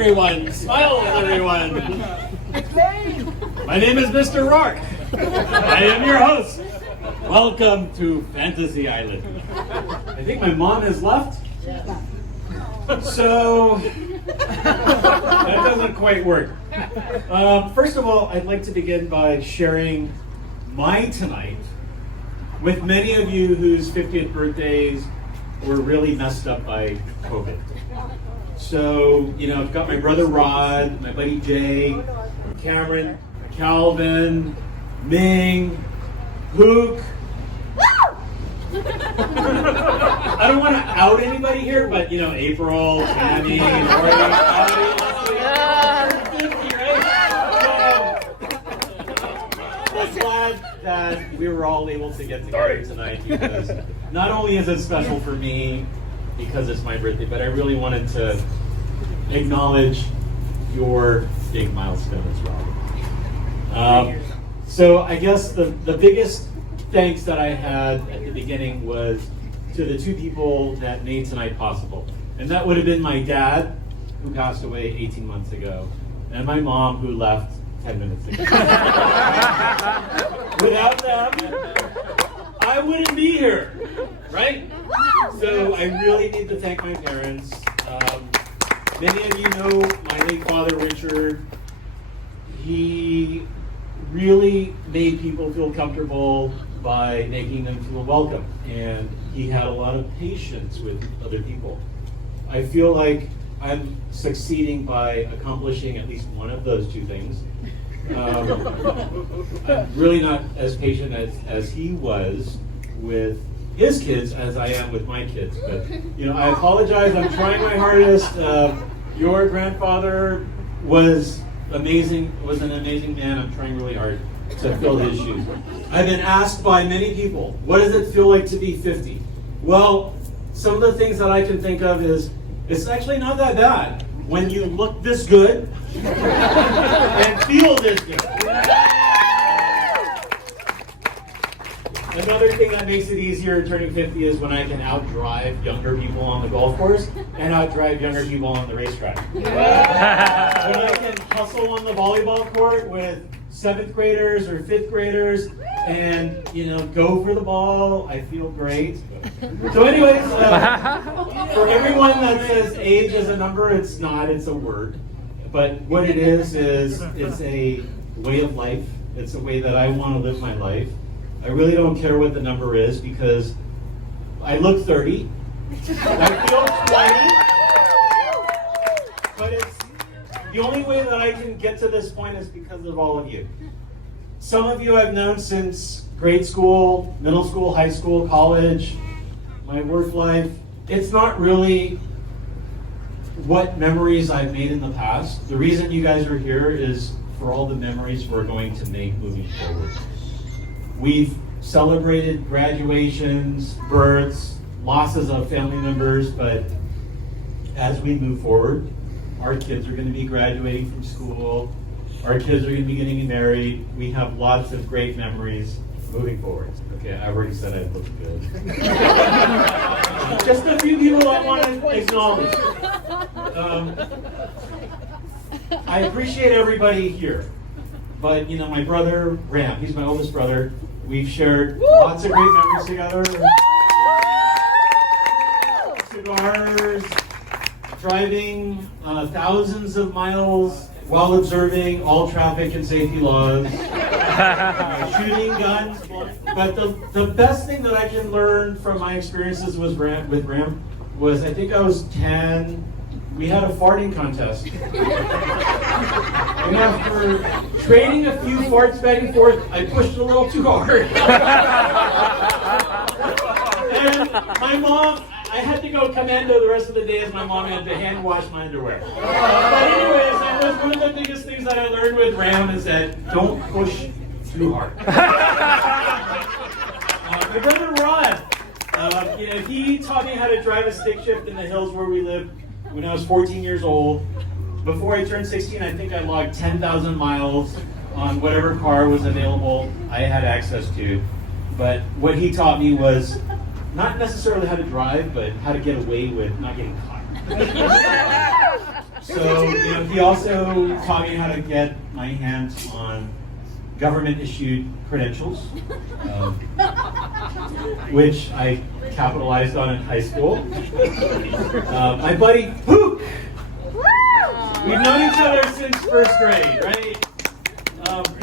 everyone. Smile with everyone. My name is Mr. Rourke. I am your host. Welcome to Fantasy Island. I think my mom has left. So, that doesn't quite work. First of all, I'd like to begin by sharing my tonight with many of you whose 50th birthdays were really messed up by COVID. So, I've got my brother Rod, my buddy Jay, Cameron, Calvin, Ming, Hook. I don't want to out anybody here, but April, Tammy, I'm glad that we were all able to get together tonight because not only is it special for me because it's my birthday, but I really wanted to acknowledge your big milestone as well. So I guess the biggest thanks that I had at the beginning was to the two people that made tonight possible. And that would have been my dad, who passed away 18 months ago, and my mom, who left 10 minutes ago. Without them, I wouldn't be here, right? So I really need to thank my parents. Many of you know my late father, Richard. He really made people feel comfortable by making them feel welcome, and he had a lot of patience with other people. I feel like I'm succeeding by accomplishing at least one of those two things. I'm really not as patient as he was with his kids as I am with my kids, but I apologize. I'm trying my hardest. Your grandfather was amazing, was an amazing man. I'm trying really hard to fill his shoes. I've been asked by many people, what does it feel like to be 50? Well, some of the things that I can think of is, it's actually not that bad when you look this good and feel this good. Another thing that makes it easier turning 50 is when I can outdrive younger people on the golf course and outdrive younger people on the racetrack. When I can hustle on the volleyball court with 7th graders or 5th graders and, go for the ball, I feel great. So anyways, for everyone that says age is a number, it's not, it's a word. But what it is it's a way of life. It's a way that I want to live my life. I really don't care what the number is because I look 30. I feel 20. But it's the only way that I can get to this point is because of all of you. Some of you I've known since grade school, middle school, high school, college, my work life. It's not really what memories I've made in the past. The reason you guys are here is for all the memories we're going to make moving forward. We've celebrated graduations, births, losses of family members, but as we move forward, our kids are going to be graduating from school, our kids are going to be getting married. We have lots of great memories moving forward. Okay, I already said I look good. Just a few people I want to acknowledge. I appreciate everybody here. But, my brother, Ram, he's my oldest brother. We've shared lots of great memories together. Cigars, driving thousands of miles while observing all traffic and safety laws, shooting guns. But the best thing that I can learn from my experiences with Ram was, I think I was 10, we had a farting contest. And after trading a few farts back and forth, I pushed a little too hard. And my mom, I had to go commando the rest of the day as my mom had to hand wash my underwear. But anyways, that was one of the biggest things that I learned with Ram is that don't push too hard. My brother Rod, he taught me how to drive a stick shift in the hills where we live when I was 14 years old. Before I turned 16, I think I logged 10,000 miles on whatever car was available I had access to. But what he taught me was not necessarily how to drive, but how to get away with not getting caught. So, he also taught me how to get my hands on government-issued credentials, which I capitalized on in high school. My buddy, Pook! We've known each other since first grade, right?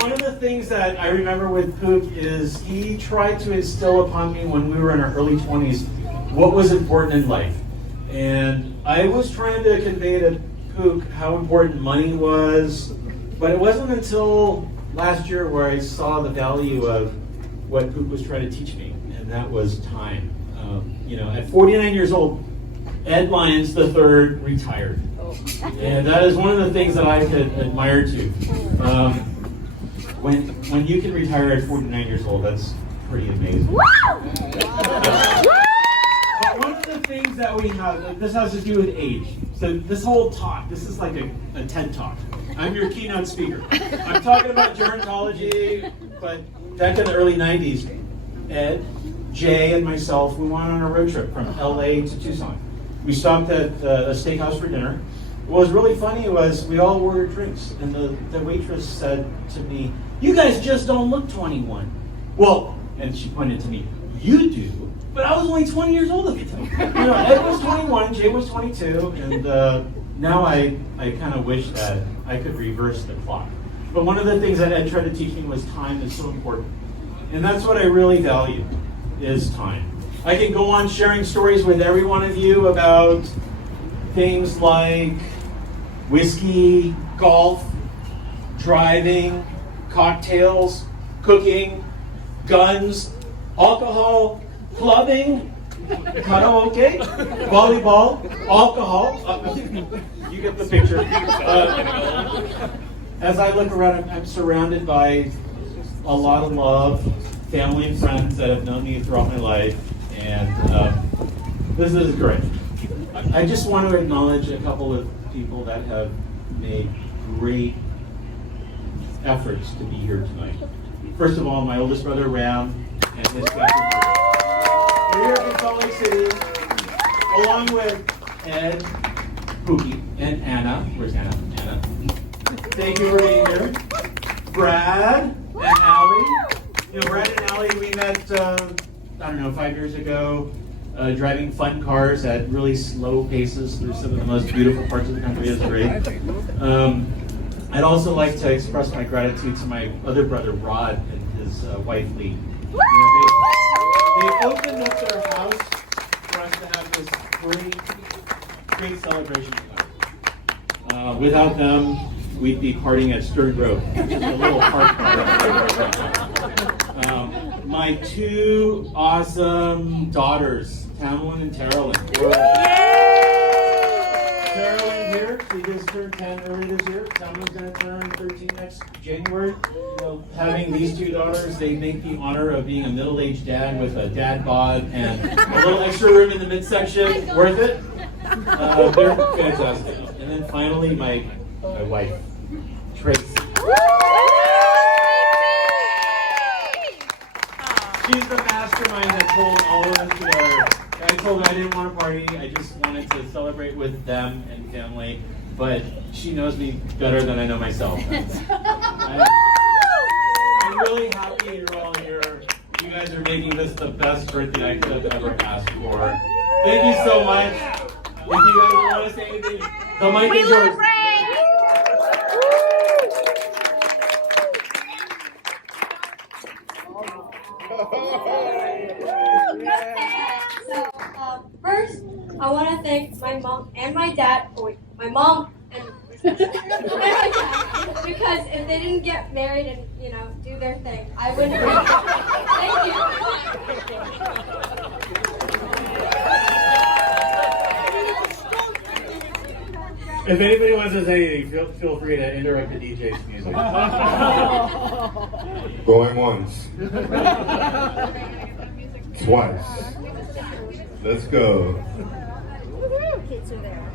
One of the things that I remember with Pook is he tried to instill upon me when we were in our early 20s what was important in life. And I was trying to convey to Pook how important money was, but it wasn't until last year where I saw the value of what Pook was trying to teach me, and that was time. At 49 years old, Ed Lyons III retired. And that is one of the things that I could admire too. When you can retire at 49 years old, that's pretty amazing. But one of the things that we have, this has to do with age. So this whole talk, this is like a TED Talk. I'm your keynote speaker. I'm talking about gerontology, but back in the early 90s, Ed, Jay, and myself, we went on a road trip from LA to Tucson. We stopped at a steakhouse for dinner. What was really funny was we all ordered drinks, and the waitress said to me, "You guys just don't look 21. Well, and she pointed to me, "You do?" But I was only 20 years old at the time. Ed was 21, Jay was 22, and now I kind of wish that I could reverse the clock. But one of the things that Ed tried to teach me was time is so important. And that's what I really value, is time. I can go on sharing stories with every one of you about things like whiskey, golf, driving, cocktails, cooking, guns, alcohol, clubbing, karaoke, volleyball, alcohol. You get the picture. As I look around, I'm surrounded by a lot of love, family and friends that have known me throughout my life, and this is great. I just want to acknowledge a couple of people that have made great efforts to be here tonight. First of all, my oldest brother Ram and his family. They're here from Salt Lake City, along with Ed, Pookie, and Anna. Where's Anna? Anna. Thank you for being here. Brad and Allie. Brad and Allie, we met, 5 years ago, driving fun cars at really slow paces through some of the most beautiful parts of the country. It's great. I'd also like to express my gratitude to my other brother, Rod, and his wife, Lee. They opened up their house for us to have this great celebration tonight. Without them, we'd be partying at Stern Grove, which is a little park. My two awesome daughters, Tamlin and Terrellyn. Terrellyn here, she just turned 10 earlier this year. Tamlin's going to turn 13 next January. Having these two daughters, they make the honor of being a middle-aged dad with a dad bod and a little extra room in the midsection. Worth it? They're fantastic. And then finally, my wife, Tracy. She's the mastermind that pulled all of us together. I told her I didn't want to party, I just wanted to celebrate with them and family, but she knows me better than I know myself. I'm really happy you're all here. You guys are making this the best birthday I could have ever asked for. Thank you so much. If you guys want to say anything, the mic is yours. First, I want to thank my mom and my dad. Oh wait, my mom and my dad, because if they didn't get married and do their thing, I wouldn't. Thank you. If anybody wants to say anything, feel free to interrupt the DJ's music. Going once. Twice. Let's go. Kids are there.